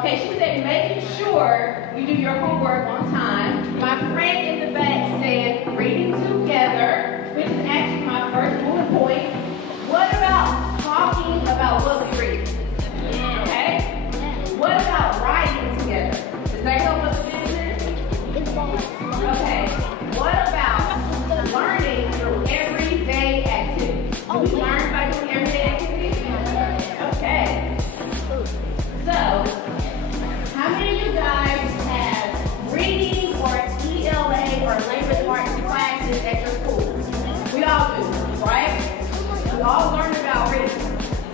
Okay, she said making sure you do your homework on time. My friend in the back said reading together, which is actually my first bullet point. What about talking about what we read? Okay? What about writing together? Does that help us with this? Okay. What about learning through everyday activities? Do we learn by doing everyday activities? Okay. So, how many of you guys have reading or ELA or language arts classes at your school? We all do, right? We all learn about reading.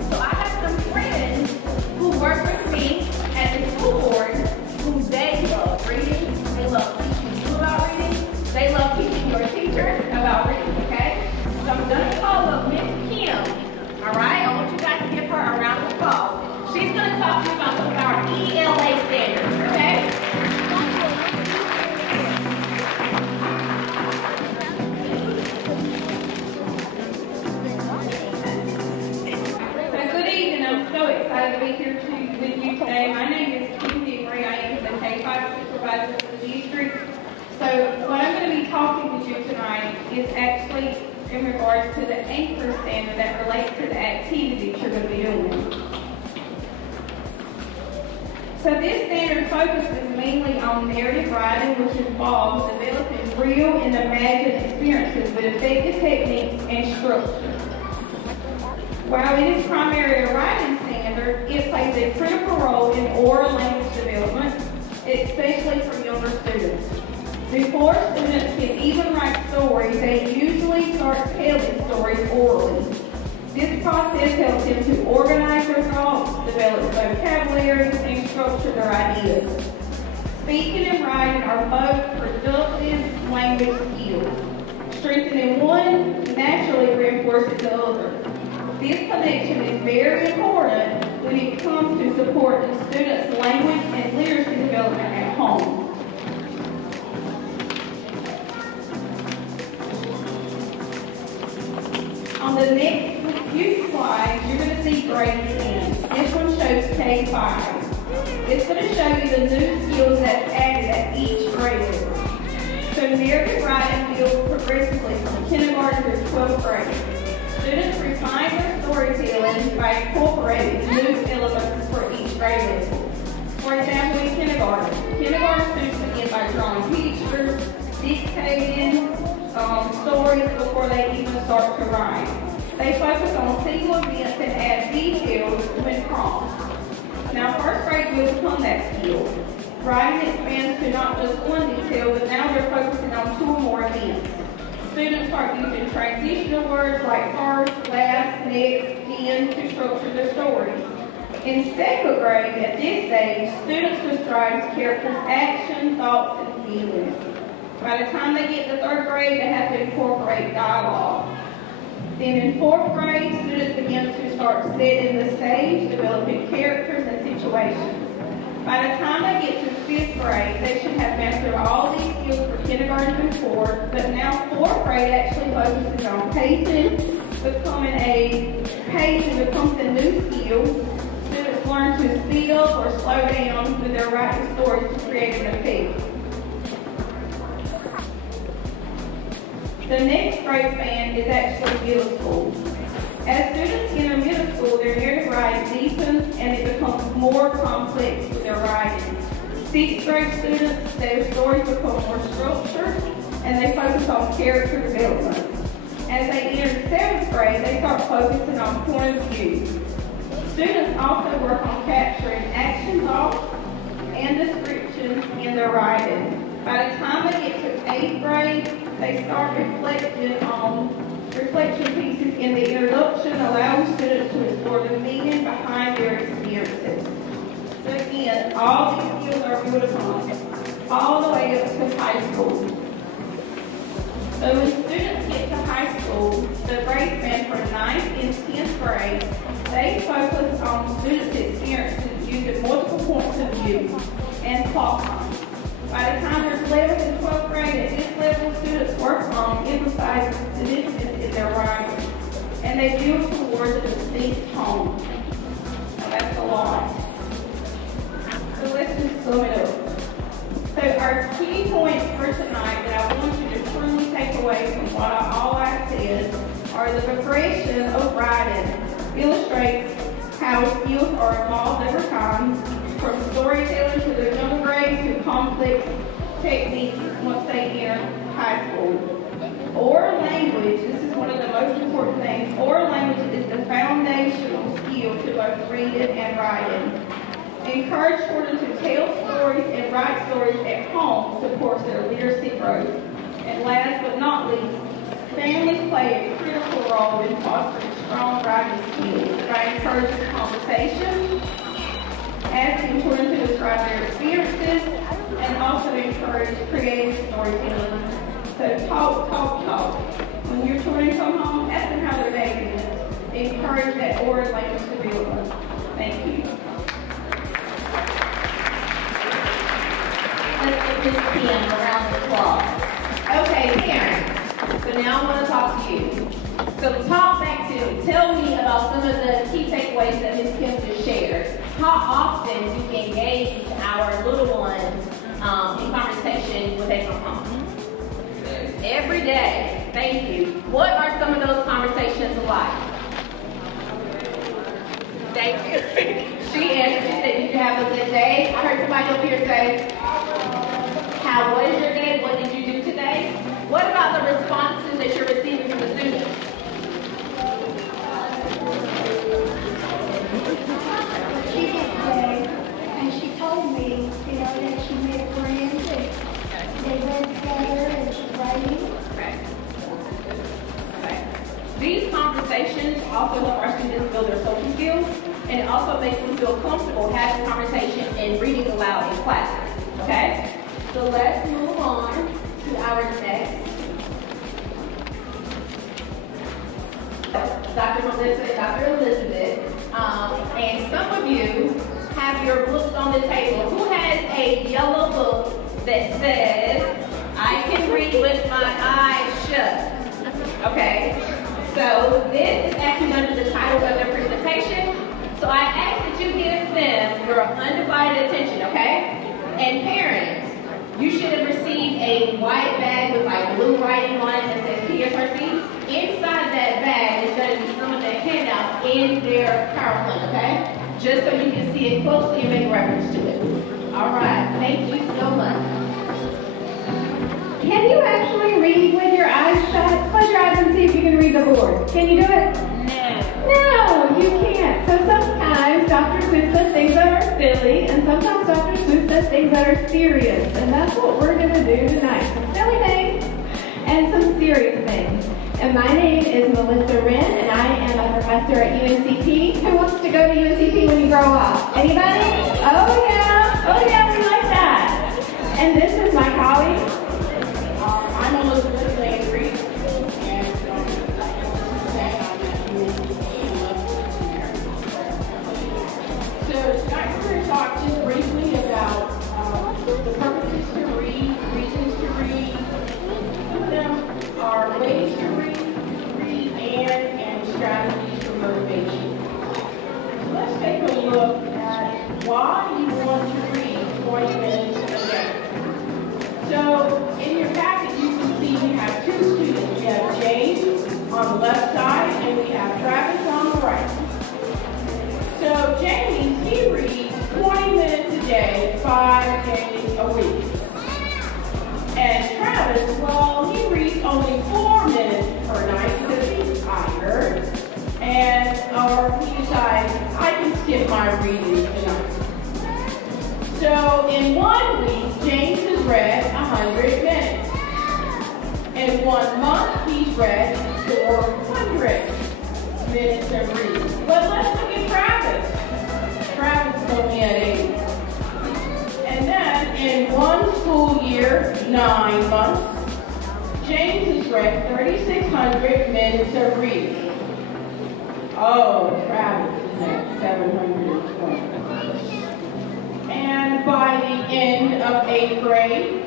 So I have some friends who work with me at the school board who they love reading. They love teaching you about reading. They love teaching your teachers about reading, okay? So I'm going to call up Miss Kim, all right? I want you guys to give her a round of applause. She's going to talk to you about some of our ELA standards, okay? So good evening. I'm so excited to be here with you today. My name is Kim Dickery. I am the K-5 supervisor for the district. So what I'm going to be talking with you tonight is actually in regards to the anchor standard that relates to the activities you're going to be doing. So this standard focuses mainly on narrative writing, which involves developing real and imagined experiences with effective techniques and structure. While it is primarily a writing standard, it plays a critical role in oral language development, especially for younger students. Before students can even write stories, they usually start telling stories orally. This process helps them to organize their thoughts, develop vocabulary, and structure their ideas. Speaking and writing are both productive language skills. Strengthening one naturally reinforces the other. This connection is very important when it comes to supporting students' language and literacy development at home. On the next few slides, you're going to see grade 10. This one shows K-5. It's going to show you the new skills that's added at each grade level. So narrative writing builds progressively from kindergarten through 12th grade. Students refine their storytelling by incorporating new elements for each grade level. For example, in kindergarten students begin by drawing pictures, dictating stories before they even start to write. They focus on single events and add details when prompted. Now, first grade will become that skill. Writing expands to not just one detail, but now they're focusing on 2 or more events. Students start using transitional words like first, last, next, then to structure their stories. In second grade, at this stage, students describe characters' actions, thoughts, and feelings. By the time they get to 3rd grade, they have to incorporate dialogue. Then in 4th grade, students begin to start setting the stage, developing characters and situations. By the time they get to 5th grade, they should have mastered all these skills for kindergarten before, but now 4th grade actually focuses on pacing. Pacing becomes a new skill. Students learn to speed up or slow down when they're writing stories to create an effect. The next grade span is actually middle school. As students enter middle school, their narrative writing deepens and it becomes more complex with their writing. 6th grade students, their stories become more structured and they focus on character development. As they enter 7th grade, they start focusing on point of view. Students also work on capturing action thoughts and descriptions in their writing. By the time they get to 8th grade, they start reflecting on reflection pieces in the introduction, allowing students to explore the meaning behind their experiences. So again, all these skills are built upon all the way up to high school. So when students get to high school, the grade span for 9th and 10th grade, they focus on students' experiences using multiple points of view and plot lines. By the time they're 11th and 12th grade, at this level, students work on emphasizing significance in their writing, and they build towards a distinct tone. Now that's a lot. key points for tonight that I want you to truly take away from all I said are the progression of writing illustrates how skills are evolved over time, from storytelling to the jungle grades to complex techniques once they enter high school. Oral language, this is one of the most important things. Oral language is the foundational skill to both reading and writing. Encourage children to tell stories and write stories at home supports their literacy growth. And last but not least, families play a critical role in fostering strong writing skills by encouraging conversation, asking children to describe their experiences, and also encourage creative storytelling. So talk. When your children come home, ask them how their day is. Encourage that oral language to build them. Thank you. Let's get this PM around the clock. Okay, parents. So now I want to talk to you. So talk back to me. Tell me about some of the key takeaways that Ms. Kim just shared. How often do you engage our little ones in conversation when they come home? Every day. Thank you. What are some of those conversations like? Thank you. She answered. She said, "Did you have a good day?" I heard somebody over here say, "How was your day? What did you do today?" What about the responses that you're receiving from the students? She did today, and she told me, that she made a friend, and they went together, and she's writing. Okay. These conversations also help our students build their social skills, and it also makes them feel comfortable having conversation and reading aloud in class. Okay? So let's move on to our next. Dr. Melissa and Dr. Elizabeth. And some of you have your books on the table. Who has a yellow book that says, "I can read with my eyes shut"? Okay. So this is actually under the title of their presentation. So I ask that you give them your undivided attention, okay? And parents, you should have received a white bag with like blue writing on it that says PSRC. Inside that bag is going to be some of the handouts in their PowerPoint, okay? Just so you can see it closely and make reference to it. All right, thank you so much. Can you actually read with your eyes shut? Close your eyes and see if you can read the board. Can you do it? No, you can't. So sometimes Dr. Seuss does things that are silly, and sometimes Dr. Seuss does things that are serious. And that's what we're going to do tonight. Some silly things and some serious things. And my name is Melissa Wren, and I am a professor at UNCP. Who wants to go to UNCP when you grow up? Anybody? Oh yeah, we like that. And this is my colleague. I'm Elizabeth Landry, and like said, I'm at UNCP and So tonight we're going to talk just briefly about the purposes to read, reasons to read. Some of them are ways to read, and strategies for motivation. So let's take a look at why you want to read 20 minutes a day. So in your packet, you can see we have two students. We have James on the left side, and we have Travis on the right. So James, he reads 20 minutes a day, 5 days a week. And Travis, well, he reads only 4 minutes per night because he's tired. Or he decides, I can skip my reading tonight. So in 1 week, James has read 100 minutes. In 1 month, he's read 400 minutes of reading. But let's look at Travis. Travis is only at 80. And then in 1 school year, 9 months, James has read 3,600 minutes of reading. Oh, Travis is at 720. And by the end of 8th grade,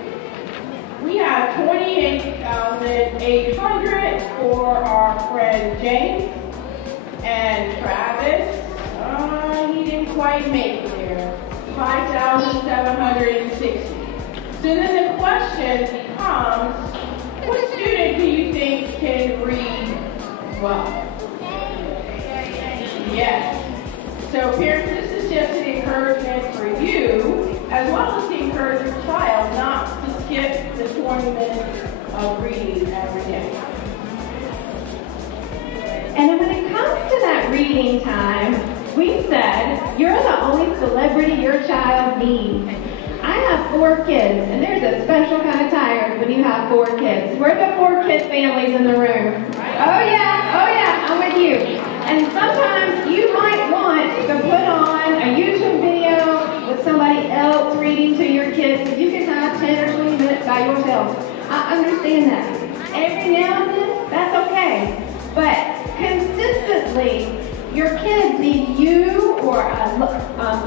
we have 28,800 for our friend James. And Travis, he didn't quite make it there. 5,760. So then the question becomes, what student do you think can read well? Yes. So parents, this is just an encouragement for you, as well as to encourage your child not to skip the 20 minutes of reading every day. And when it comes to that reading time, we said, you're the only celebrity your child needs. I have 4 kids, and there's a special kind of tired when you have 4 kids. We're the 4 kid families in the room. Oh yeah, I'm with you. And sometimes you might want to put on a YouTube video with somebody else reading to your kids so you can have 10 or 20 minutes by yourself. I understand that. Every now and then, that's okay. But consistently, your kids need you or a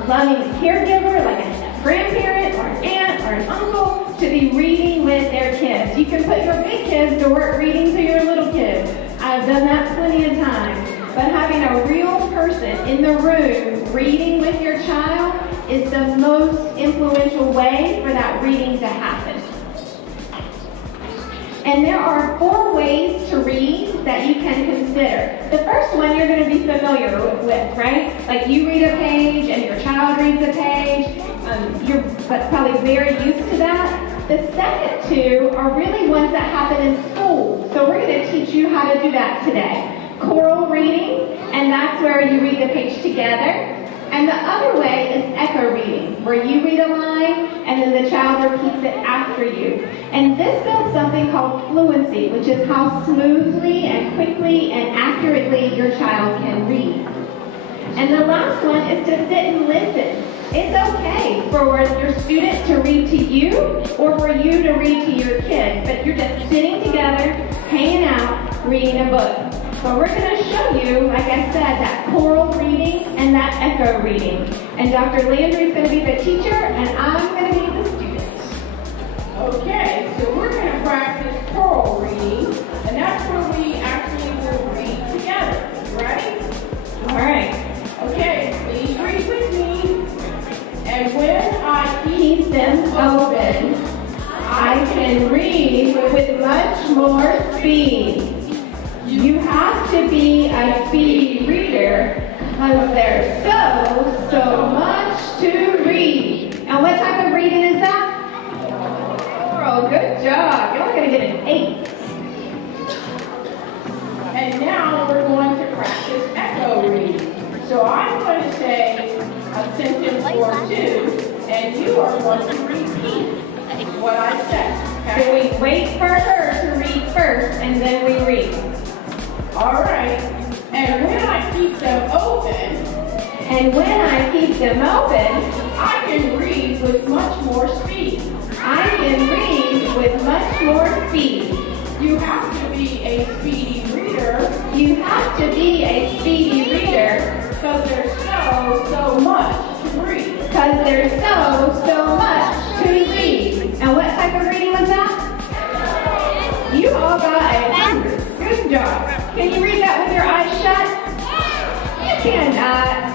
loving caregiver, like a grandparent or an aunt or an uncle, to be reading with their kids. You can put your big kids to work reading to your little kids. I've done that plenty of times. But having a real person in the room reading with your child is the most influential way for that reading to happen. And there are 4 ways to read that you can consider. The first one you're going to be familiar with, right? Like you read a page and your child reads a page. You're probably very used to that. The second 2 are really ones that happen in school. So we're going to teach you how to do that today. Choral reading, and that's where you read the page together. And the other way is echo reading, where you read a line and then the child repeats it after you. And this builds something called fluency, which is how smoothly and quickly and accurately your child can read. And the last one is to sit and listen. It's okay for your student to read to you or for you to read to your kid, but you're just sitting together, hanging out, reading a book. So we're going to show you, like I said, that choral reading and that echo reading. And Dr. Landry is going to be the teacher, and I'm going to be the student. Okay, so we're going to practice choral reading, and that's where we actually will read together. Ready? All right. Okay, please read with me. And when I Keep them open. I can read with much more speed. You have to be a speedy reader because there's so much to read. And what type of reading is that? Oral. Good job. Y'all are going to get an 8. And now we're going to practice echo reading. So I'm going to say a sentence or 2, and you are going to repeat what I said. So Okay? we wait for her to read first, and then we read. All right. And when I keep them open, And when I keep them open, I can read with much more speed. I can read with much more speed. You have to be a speedy reader You have to be a speedy reader because there's so much to read. because there's so much to read. And what type of reading was that? You all got a 100. Good job. Can you read that with your eyes shut? You cannot.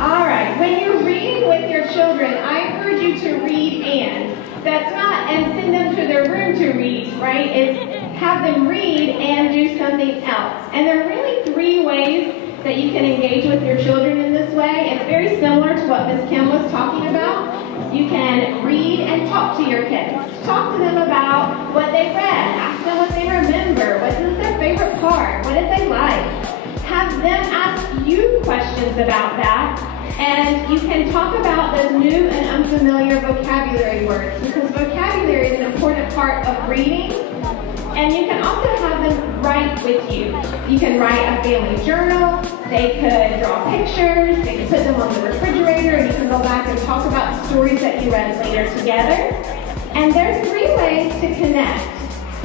All right. When you're reading with your children, I encourage you to read and. That's not and send them to their room to read, right? It's have them read and do something else. And there are really 3 ways that you can engage with your children in this way. It's very similar to what Ms. Kim was talking about. You can read and talk to your kids. Talk to them about what they read. Ask them what they remember. What is their favorite part? What did they like? Have them ask you questions about that. And you can talk about those new and unfamiliar vocabulary words because vocabulary is an important part of reading. And you can also have them write with you. You can write a family journal. They could draw pictures. They could put them on the refrigerator, and you can go back and talk about the stories that you read later together. And there's 3 ways to connect.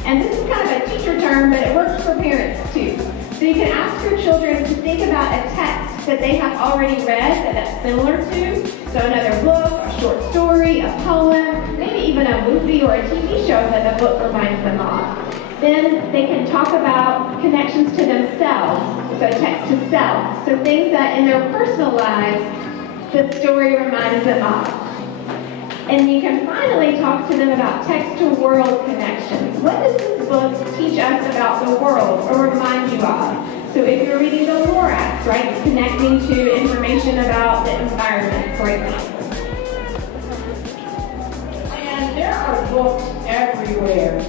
And this is kind of a teacher term, but it works for parents too. So you can ask your children to think about a text that they have already read that's similar to. So another book, a short story, a poem, maybe even a movie or a TV show that the book reminds them of. Then they can talk about connections to themselves, so text to self. So things that in their personal lives the story reminds them of. And you can finally talk to them about text-to-world connections. What does this book teach us about the world or remind you of? So if you're reading the Lorax, right, it's connecting to information about the environment, for example. And there are books everywhere.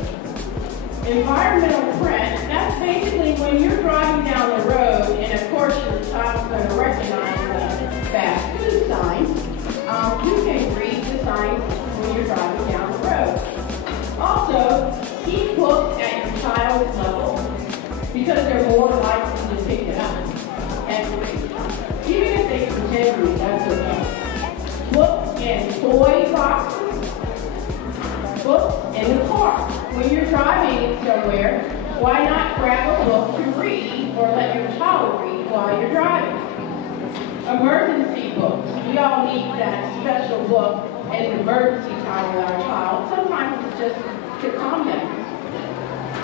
Environmental print, that's basically when you're driving down the road, and of course your child's going to recognize the fast food signs. You can read the signs when you're driving down the road. Also, keep books at your child's level because they're more likely to pick it up and read. Even if they pretend to read, that's okay. Books in toy boxes, books in the car. When you're driving somewhere, why not grab a book to read or let your child read while you're driving? Emergency books. We all need that special book in an emergency time with our child. Sometimes it's just to calm them.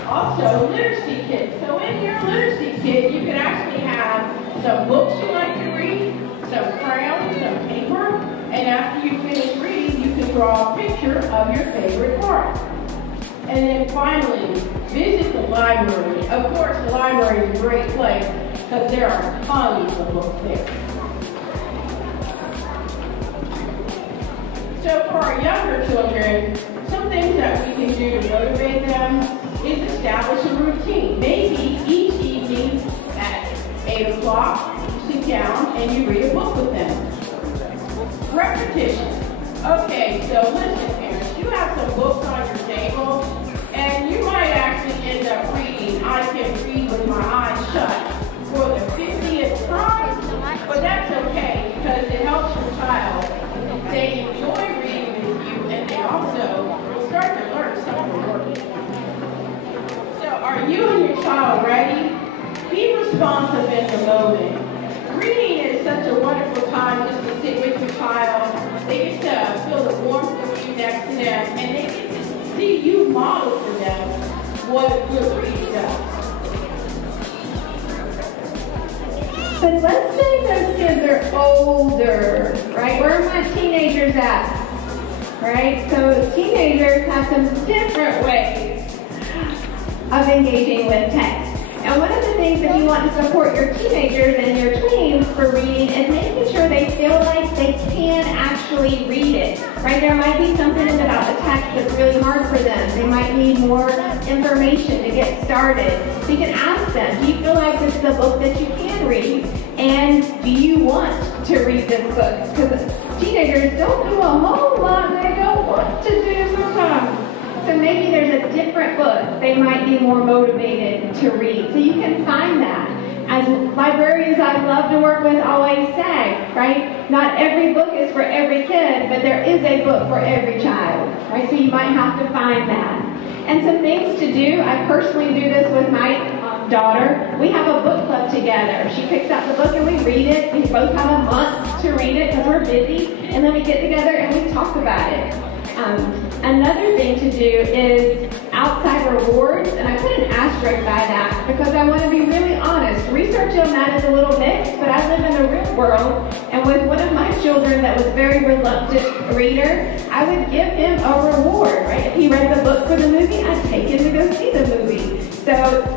Also, literacy kits. So in your literacy kit, you can actually have some books you like to read, some crayons, some paper, and after you finish reading, you can draw a picture of your favorite part. And then finally, visit the library. Of course, the library is a great place because there are tons of books there. So for our younger children, some things that we can do to motivate them is establish a routine. Maybe each evening at 8 o'clock, you sit down and you read a book with them. Repetition. Okay, so listen, parents, you have some books on your table, and you might actually end up reading I Can Read With My Eyes Shut for the 50th time, but that's okay because it helps your child. They enjoy reading with you, and they also will start to learn some of the words. So are you and your child ready? Be responsive in the moment. Reading is such a wonderful time just to sit with your child. They get to feel the warmth of you next to them, and they get to see you model for them what a good reading does. But let's say those kids are older, right? Where are my teenagers at? Right? So teenagers have some different ways of engaging with text. And one of the things that you want to support your teenagers and your tweens for reading is making sure they feel like they can actually read it, right? There might be something about the text that's really hard for them. They might need more information to get started. So you can ask them, do you feel like this is a book that you can read? And do you want to read this book? Because teenagers don't do a whole lot they don't want to do sometimes. So maybe there's a different book they might be more motivated to read. So you can find that. As librarians I love to work with always say, right? Not every book is for every kid, but there is a book for every child, right? So you might have to find that. And some things to do, I personally do this with my daughter. We have a book club together. She picks up the book and we read it. We both have a month to read it because we're busy. And then we get together and we talk about it. Another thing to do is outside rewards, and I put an asterisk by that because I want to be really honest. Research on that is a little mixed, but I live in the real world, and with one of my children that was a very reluctant reader, I would give him a reward, right? If he read the book for the movie, I'd take him to go see the movie. So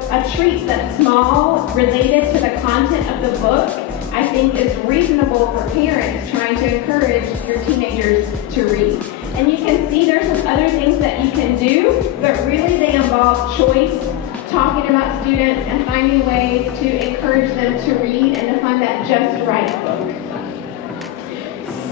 a treat that's small, related to the content of the book, I think is reasonable for parents trying to encourage your teenagers to read. And you can see there's some other things that you can do, but really they involve choice, talking about students and finding ways to encourage them to read and to find that just right book.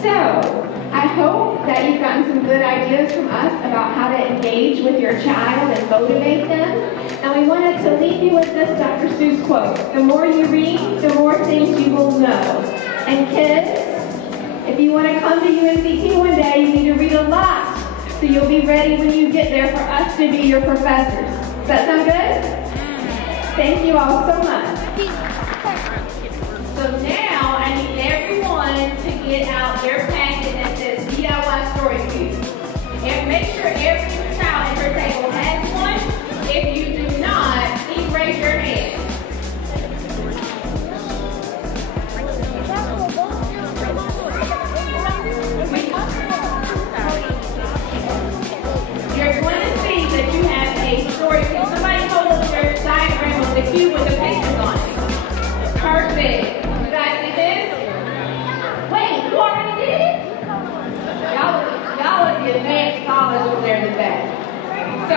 So, I hope that you've gotten some good ideas from us about how to engage with your child and motivate them. And we wanted to leave you with this Dr. Seuss quote. The more you read, the more things you will know. And kids, if you want to come to UNCT one day, you need to read a lot so you'll be ready when you get there for us to be your professors. Does that sound good? Thank you all so much. So now I need everyone to get out their packet that says DIY Story Cube. And make sure every child at your table has one. If you do not, please raise your hand.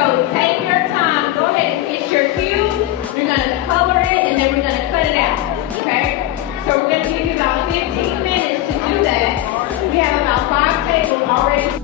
So take your time, go ahead and get your cue. We're gonna color it and then we're gonna cut it out, okay? So we're gonna give you about 15 minutes to do that. We have about 5 tables already.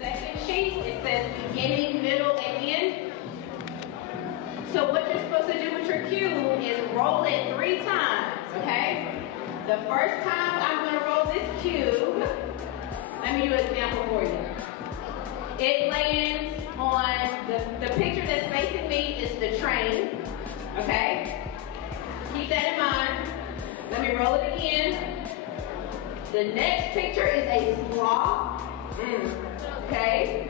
Second sheet, it says beginning, middle, and end. So what you're supposed to do with your cube is roll it 3 times, okay? The first time I'm gonna roll this cube, let me do an example for you. It lands on, the picture that's facing me is the train, okay? Keep that in mind. Let me roll it again. The next picture is a sloth, okay?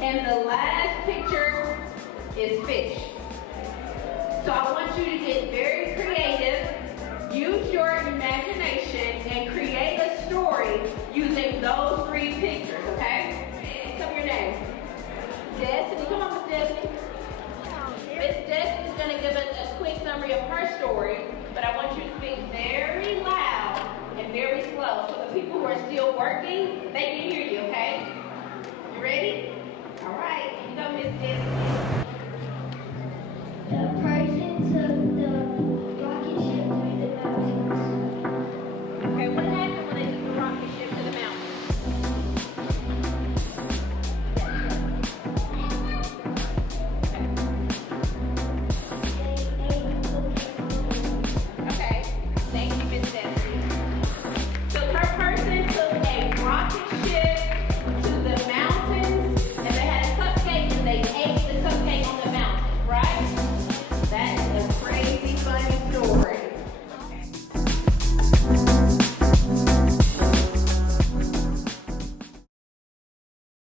And the last picture is fish. So I want you to get very creative, use your imagination, and create a story using those 3 pictures, okay? Tell me your name. Destiny, come on, Miss Destiny. Miss Destiny is gonna give us a quick summary of her story.